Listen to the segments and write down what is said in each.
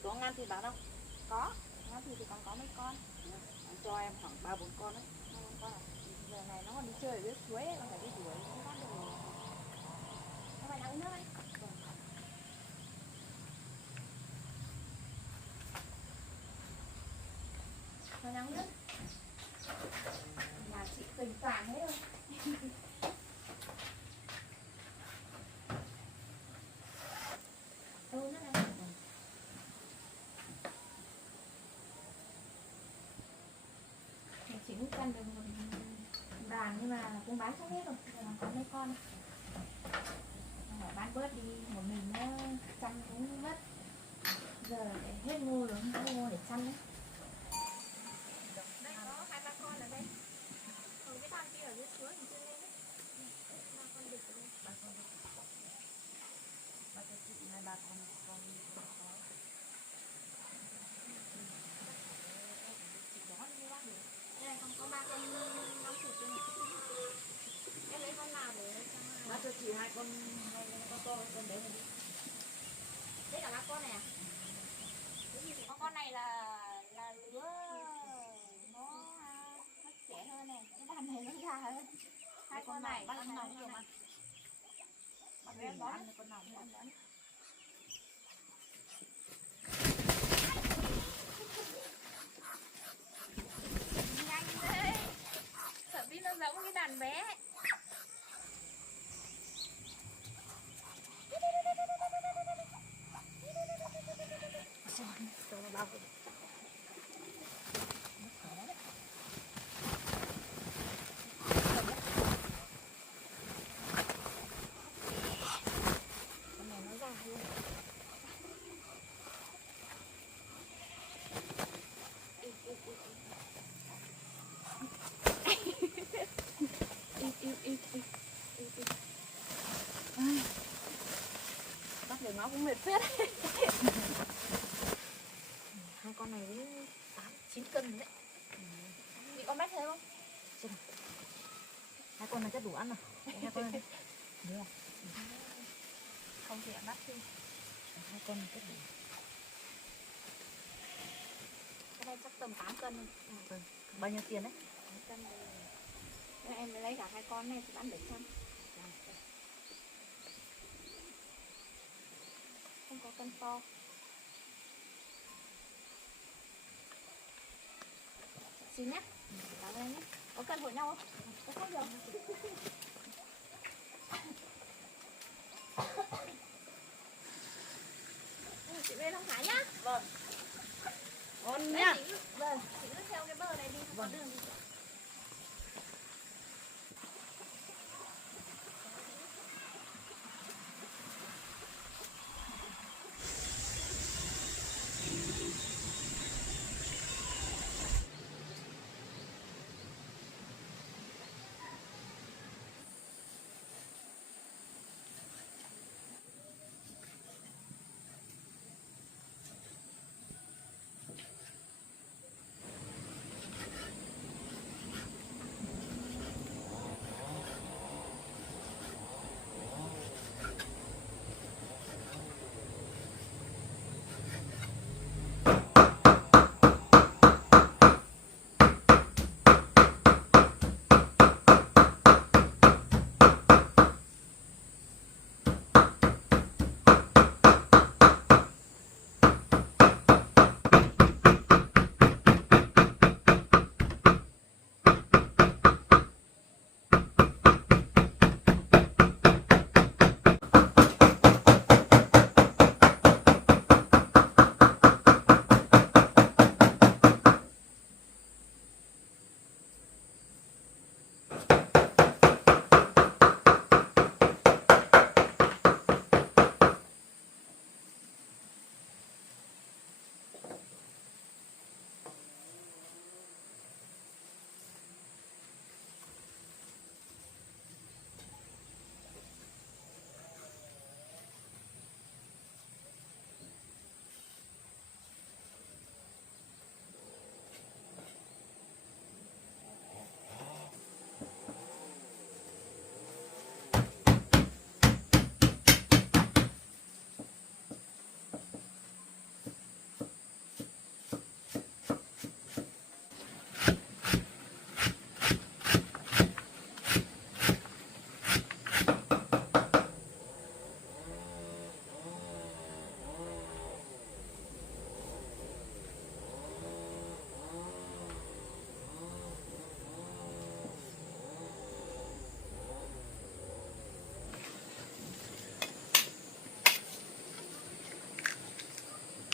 Chỉ có ngăn thịt bán không? Có, ngăn thịt thì còn có mấy con. Cho em khoảng 3-4 con đấy. 3-4 con à? Giờ này nó còn đi chơi ở dưới suối, còn phải đi đuổi không bắt được. Các bạn uống nước ấy. Rồi uống nước. Nhà chị tình cảm hết rồi. Nước này. Chỉ chăn được một đàn nhưng mà cũng bán không hết rồi, giờ còn có mấy con. Bán bớt đi, một mình nó chăn cũng mất. Giờ để hết ngô rồi, không có ngô để chăn đấy. Đây có 2-3 con ở đây. Còn cái con kia ở dưới suối thì chưa lên đấy. 3 con đực ở đây. 3 con đực. Bắt cho chị 2-3 con đi cho nó có. Chị đó đi bác được. Đây này còn có 3 con nóng thịt đây này. Em lấy con nào để cho Bắt cho chị 2 con to, con đấy này đi. đấy là 3 con này à? Con này là lứa nó trẻ hơn này, cái đàn này nó già hơn. 2 con này, bắt con nào cũng được mà. Bắt em bón ăn con nào cũng được. Nhanh đấy. Sợ biết nó giống cái đàn bé. Cho nó bao rồi. Con này nó già luôn. Bắt được nó cũng mệt phết. 2 con này đến 8-9 cân đấy. Chị có mét thêm không? 2 con này chắc đủ ăn rồi. 2 con này được không? Không thì bắt thêm. 2 con này chắc đủ. Cái đây chắc tầm 8 cân. Bao nhiêu tiền đấy? 8 cân đây. Nên em lấy cả 2 con này thì bán 700. Không có cân to. Xin nhé. Cảm ơn nhé. Có cân hội nhau không? Có khác được. Chị về Long Hải nhá. Vâng. Ngon Đấy, nhá. Vâng, chị cứ theo cái bờ này đi, không có đường đi.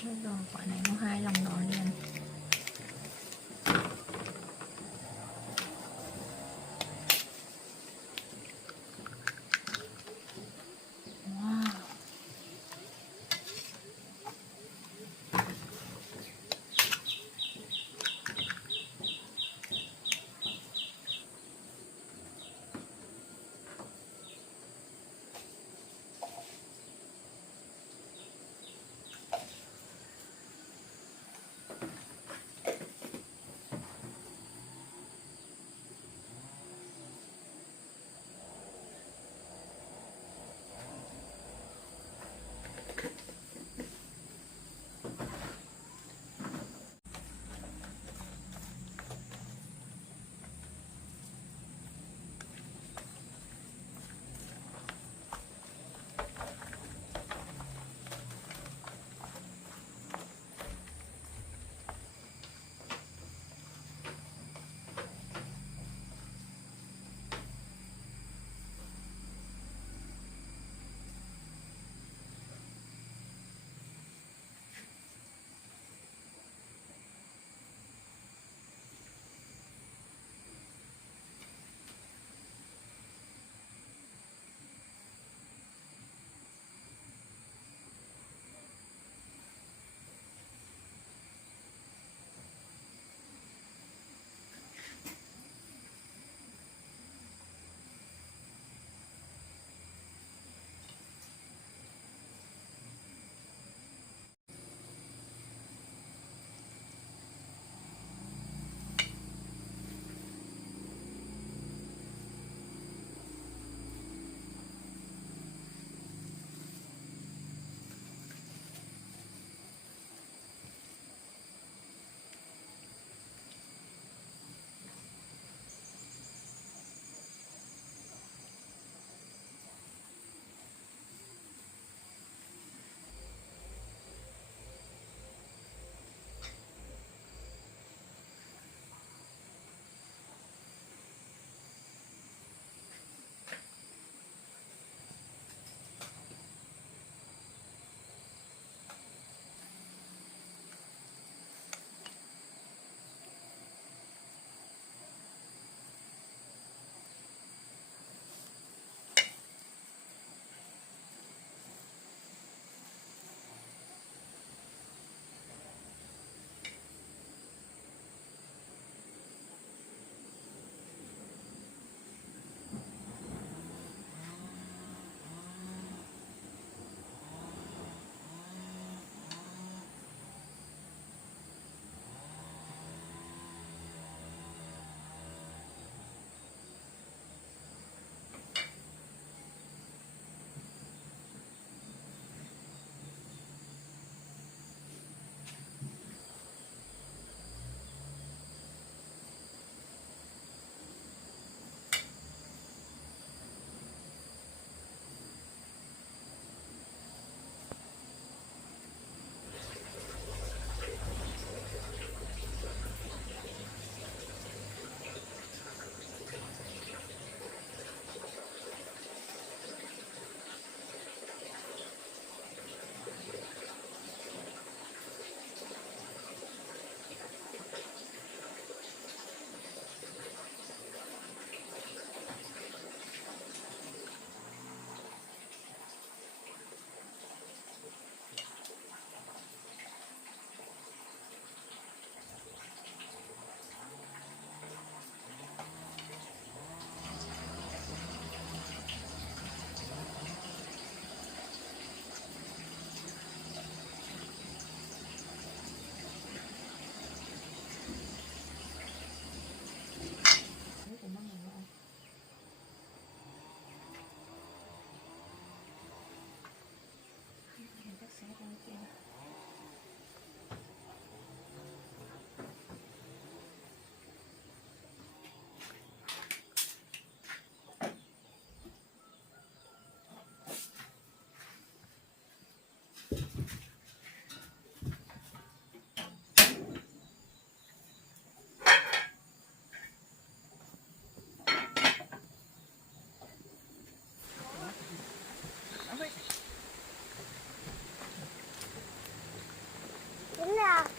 Rồi quả này có 2 lòng đỏ liền. Wow.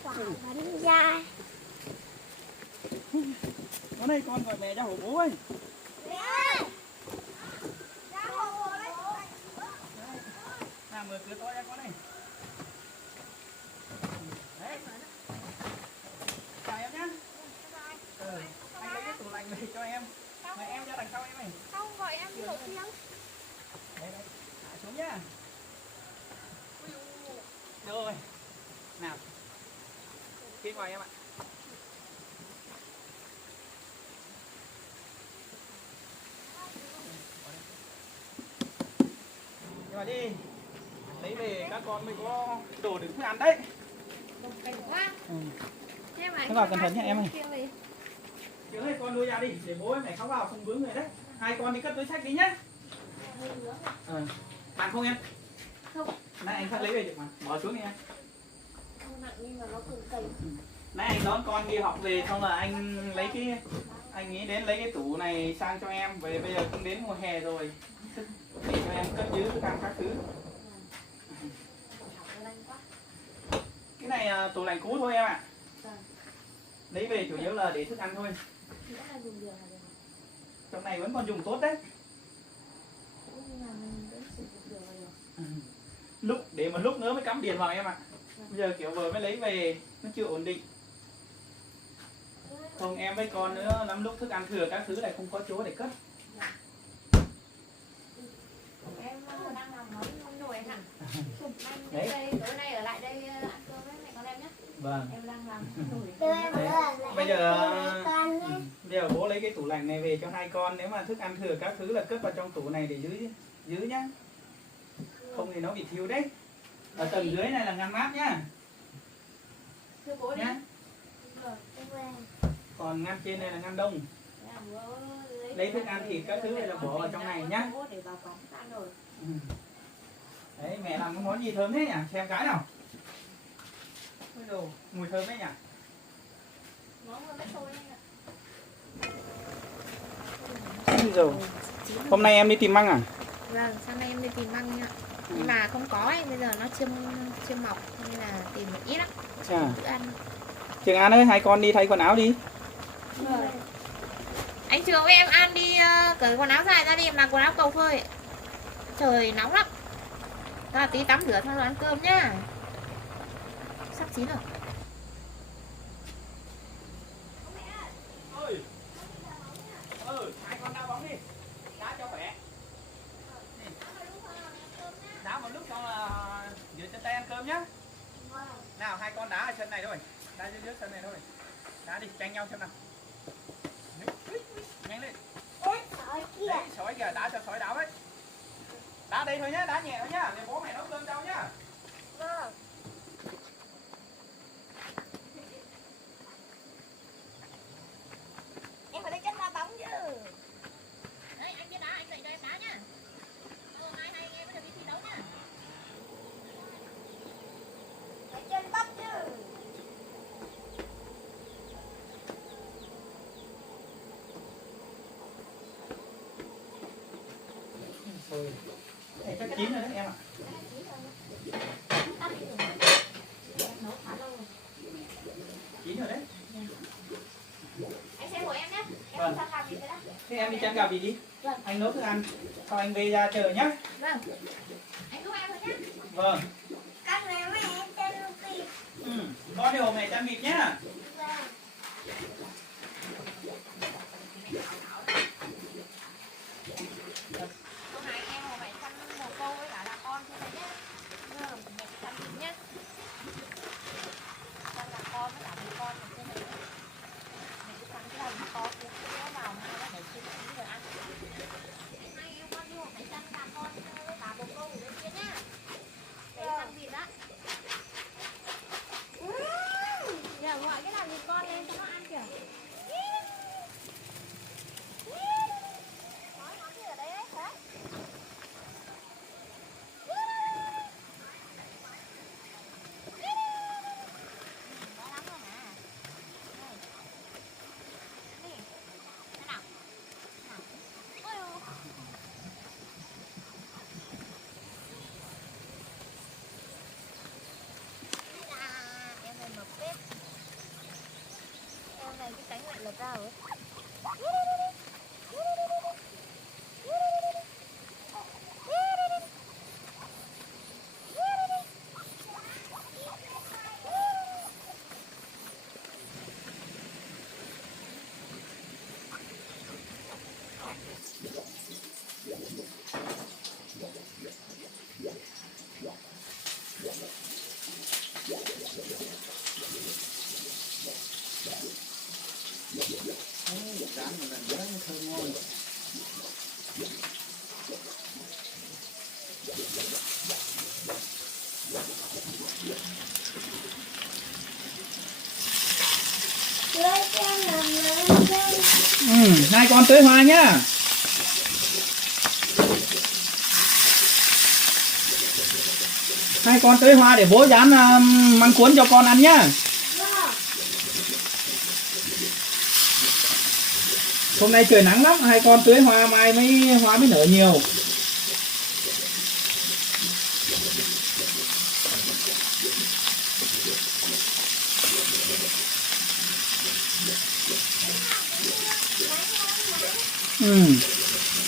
quả bánh da. Con đây con gọi mẹ ra hổ bố ơi. Mẹ ơi. Ra hồ đấy. Nào mở cửa to ra con này. Đấy. Chào em nhá. Anh lấy cái tủ lạnh về cho em. Mời em ra đằng sau em này. Không gọi em đi đầu tiên. Đây đây. Hạ xuống nhá. Rồi. Nào. Phía ngoài em ạ. Nhưng mà đi. Lấy về các con mới có đồ để thức ăn đấy. Cảnh quá. Thế mà Thế vào cẩn thận nhé em ơi. kia về. Chứ ơi con nuôi ra đi, để bố em phải khóc vào không vướng người đấy. Hai con đi cất túi sách đi nhá. Bạn không em? Không. Nãy anh phát lấy về được mà, bỏ xuống đi em. Không nặng nhưng mà nó cũng cày. Nãy anh đón con đi học về xong là anh lấy cái anh nghĩ đến lấy cái tủ này sang cho em. Về bây giờ cũng đến mùa hè rồi, để cho em cất giữ thức ăn các thứ. Cái này tủ lạnh cũ thôi em ạ. Lấy về chủ yếu là để thức ăn thôi. Trong này vẫn còn dùng tốt đấy. Lúc để một lúc nữa mới cắm điện vào em ạ. Bây giờ kiểu vừa mới lấy về nó chưa ổn định. Không em với con nữa lắm lúc thức ăn thừa các thứ này không có chỗ để cất. Em đang làm món nồi anh ạ. Đấy. Tối nay ở lại đây ăn cơm với mẹ con em nhé. Vâng. Em đang làm nồi. Đấy. Bây giờ bố lấy cái tủ lạnh này về cho hai con, nếu mà thức ăn thừa các thứ là cất vào trong tủ này để giữ nhá. Không thì nó bị thiếu đấy. Ở tầng dưới này là ngăn mát nhá. Thưa bố đi. Nhá. Còn ngăn trên này là ngăn đông. Lấy thức ăn thịt các thứ này là bỏ vào trong này nhá. Để vào phòng thức ăn rồi. Đấy, mẹ làm cái món gì thơm thế nhỉ? Xem cái nào. Ôi dồi, mùi thơm đấy nhỉ? Món vừa mới thôi anh ạ. Ôi dồi. Hôm nay em đi tìm măng à? Vâng, sáng nay em đi tìm măng ạ. Nhưng mà không có ấy, bây giờ nó chưa mọc nên là tìm một ít lắm. Chà. Bữa ăn. Trường An ơi, hai con đi thay quần áo đi. Anh Trường với em An đi cởi quần áo dài ra đi, mặc quần áo cầu phơi. Trời nóng lắm. Thôi tí tắm rửa xong rồi ăn cơm nhá. Sắp chín rồi. Hai con đá bóng đi. Đá cho khỏe. Đá một lúc xong là giữa chân tay ăn cơm nhá. Nào, hai con đá ở chân này thôi. Đá dưới chân này thôi. Đá đi, tranh nhau xem nào. Nhanh lên. Đấy, sói kìa, đá cho sói đá ấy. Đá đây thôi nhá, đá nhẹ thôi nhá, để bố mẹ nấu cơm cho nhá. Vâng. Em phải lấy chân đá bóng chứ. Đấy, anh biết đá, anh dạy cho em đá nhá. Hai anh em mới được đi thi đấu nhá. Lấy chân bắt chứ. Thôi. Này chắc chín rồi đấy em ạ. Chín rồi đấy. Anh xem của em nhé. Em Vâng. sang làm gì thế đó? Thế em đi chăn gà vịt đi. Vâng. Anh nấu thức ăn. Sau anh về ra chờ nhá. Vâng. Anh giúp em thôi nhé. Vâng. Các mẹ mẹ chân vịt. Con đi hộ mẹ chăn vịt nhá. Hôm nay em hồ mẹ chăn một câu với cả là con thế này nhé. Mẹ chăn vịt nhé. Chăn là con với cả một con thế này nhé. Mẹ cứ chăn cái đầu to kia nó vào nó để chín rồi ăn. Hai em con đi hồ mẹ chăn cả con với cả một câu ở bên kia nhá. Để chăn vịt á. Giờ gọi cái nào vịt con lên cho nó ăn kìa. cánh lại lật ra rồi. Rán một lần nữa mới thơm ngon. Lấy cho làm Hai con tưới hoa nhá. Hai con tưới hoa để bố rán măng cuốn cho con ăn nhá. Hôm nay trời nắng lắm, hai con tưới hoa mai hoa mới nở nhiều.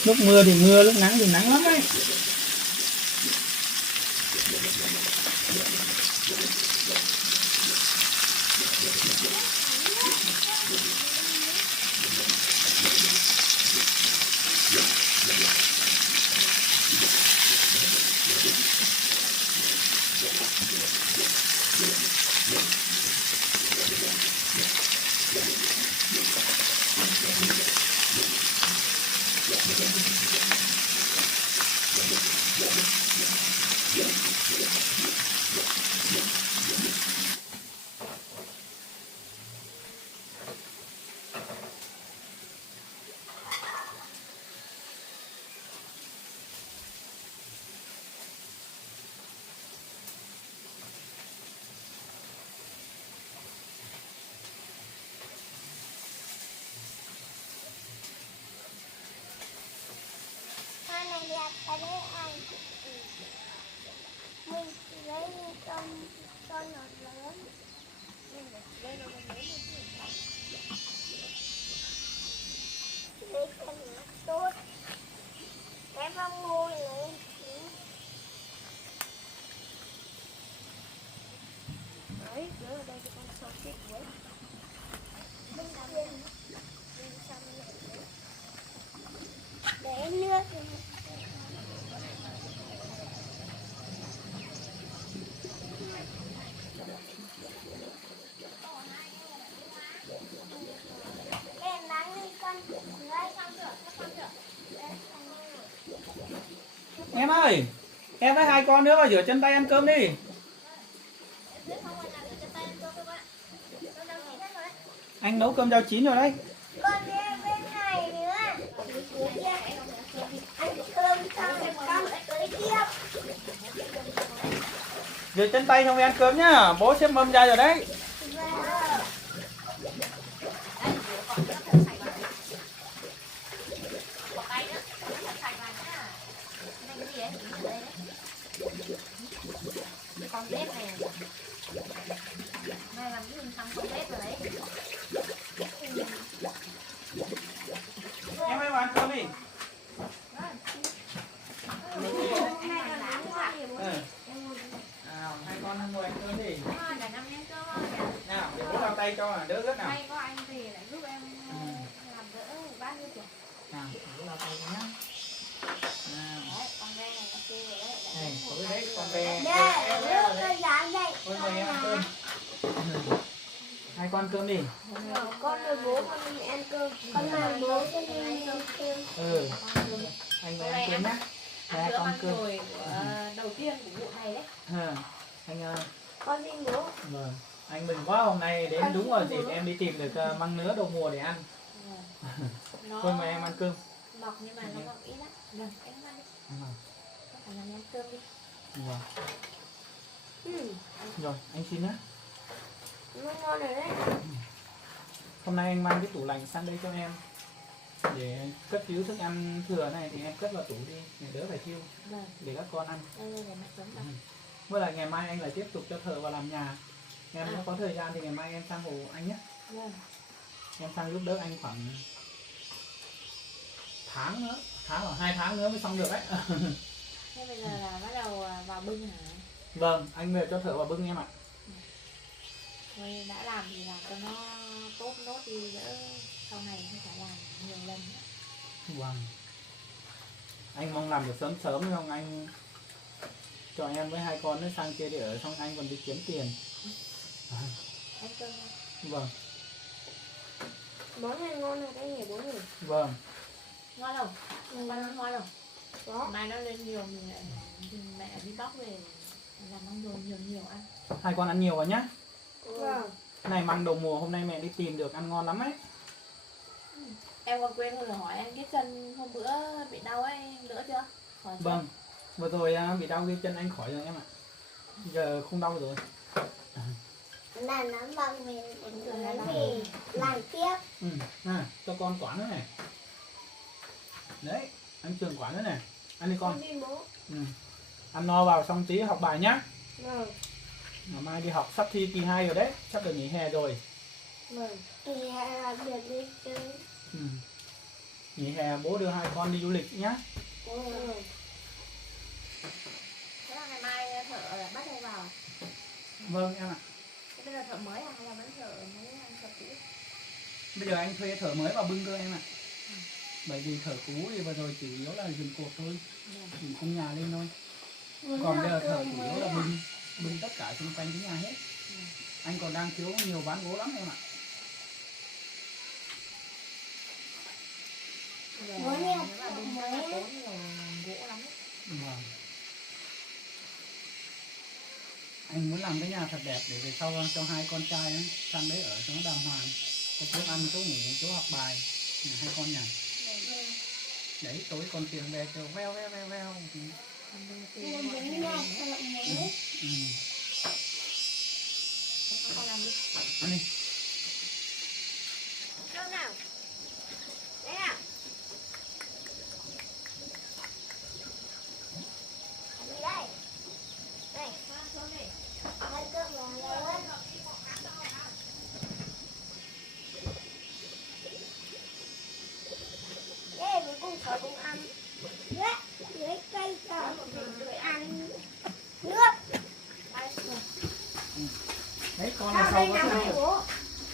Lúc mưa thì mưa, lúc nắng thì nắng lắm đấy. Hoa này là ta lấy ăn. Mình lấy con nó lớn. Lấy con nó tốt. Em không mua nữa. Đấy, đưa ở đây cho con sâu chết với. Để nước. Em nắng đi con. Lấy con rửa. Em ơi, em với hai con nữa vào rửa chân tay ăn cơm đi. Anh nấu cơm rau chín rồi đấy. Con đi bên này nữa. Ăn cơm xong rồi con tới tiếp. Rửa chân tay xong rồi ăn cơm nhá. Bố xếp mâm ra rồi đấy. Con bếp này mai làm cái hình xăm con bếp rồi đấy. Em ơi vào ăn cơm đi. Nào, hai con ngồi ăn cơm đi. Nào, để bố lau tay cho đỡ ướt nào. May có anh thì lại giúp em làm đỡ bát nước rồi. Nào, để bố lau tay cho nhá. Nào. Đấy, con ve này nó kêu rồi đấy. Này, tối đấy con về. Đây, nước tôi dán đây. Ôi mời em ăn cơm. Hai con cơm đi. Con mời bố con đi ăn cơm. Con mời bố con đi ăn cơm. Anh mời ăn cơm nhá. Hai con cơm. Đầu tiên của vụ này đấy. Anh ơi. Con xin bố. Vâng. Anh mừng quá, hôm nay đến đúng vào dịp em đi tìm được măng nứa đầu mùa để ăn. Thôi mời em ăn cơm. Mọc nhưng mà nó mọc ít lắm. Vâng, anh ăn đi. Con phải làm em cơm đi. Vâng. Rồi, anh xin nhé. Nó ngon rồi đấy. Hôm nay anh mang cái tủ lạnh sang đây cho em. Để cất cứu thức ăn thừa này thì em cất vào tủ đi, để đỡ phải thiêu. Vâng. Để các con ăn. Đây để mặt giống đó. Với lại ngày mai anh lại tiếp tục cho thợ vào làm nhà. Em nếu có thời gian thì ngày mai em sang hồ anh nhé. Vâng. Em sang giúp đỡ anh khoảng tháng nữa, 2 tháng nữa mới xong được đấy. Thế bây giờ là bắt đầu vào bưng hả? Vâng, anh về cho thợ vào bưng em ạ. Thôi đã làm thì làm cho nó tốt nốt đi, đỡ sau này không phải làm nhiều lần nữa. Vâng. Anh mong làm được sớm sớm không anh, cho em với 2 con nó sang kia để ở, xong anh còn đi kiếm tiền. Anh cơm không? Vâng. Món này ngon hơn cái nhỉ bố nhỉ? Vâng. Ngon không? Con ăn ngon không? Có. Mai nó lên nhiều mình lại mẹ đi bóc về làm ăn rồi nhiều ăn. 2 con ăn nhiều vào nhá. Vâng. Cái này măng đầu mùa hôm nay mẹ đi tìm được ăn ngon lắm ấy. Em còn quên rồi hỏi em cái chân hôm bữa bị đau ấy, đỡ chưa? Khỏi chưa? Vâng. Vừa rồi bị đau cái chân anh khỏi rồi em ạ. Giờ không đau rồi. Là nó bằng mình thì làm tiếp. Cho con quả nữa này. Đấy, anh trường quả nữa này. Ăn đi con. Đi bố. Ăn no vào xong tí học bài nhá. Vâng. Ngày mai đi học, sắp thi kỳ 2 rồi đấy, sắp được nghỉ hè rồi. Vâng. Thì là được đi chơi. Nghỉ hè bố đưa 2 con đi du lịch nhá. Vâng. Thế là ngày mai thợ là bắt đầu vào. Vâng em ạ. Thế bây giờ thợ mới à hay là vẫn thợ mới ăn thợ cũ? Bây giờ anh thuê thợ mới vào bưng cơ em ạ. Bởi vì thợ cũ thì vừa rồi chủ yếu là dừng cột thôi, dừng khung nhà lên thôi. Còn bây giờ thợ chủ yếu là bưng tất cả xung quanh cái nhà hết. Anh còn đang thiếu nhiều ván gỗ lắm em ạ. Nếu mà bưng rất là tốn nhiều gỗ lắm ấy. Vâng. Anh muốn làm cái nhà thật đẹp để về sau cho 2 con trai ấy, sang đấy ở cho nó đàng hoàng, có chỗ ăn, chỗ ngủ, chỗ học bài, 2 con nhà. Đấy, tối con tiền về kêu veo veo veo veo. Con làm đi. Ăn đi. Đâu nào? Đấy à? Đi đây. Đây. Ăn cơm rồi lớn. Đây, mình cùng khỏi cùng ăn. Dưới cây rồi để ăn nước. Đấy, con Sao là đây sau nóng có này bố?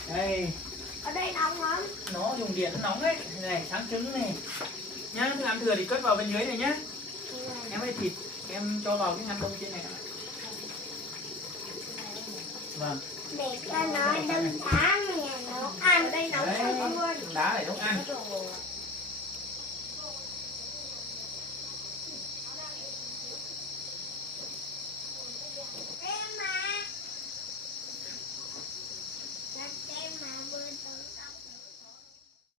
đây, Ở đây nóng lắm. nó dùng điện nóng đấy. Này, tráng trứng này. Nhá, thức ăn thừa thì cất vào bên dưới này nhá. Em ơi thịt em cho vào cái ngăn đông trên này. Vâng. Để cho nó đâm đá mà nhà nó ăn đây nóng Đấy, hơn luôn. đá để nấu ăn.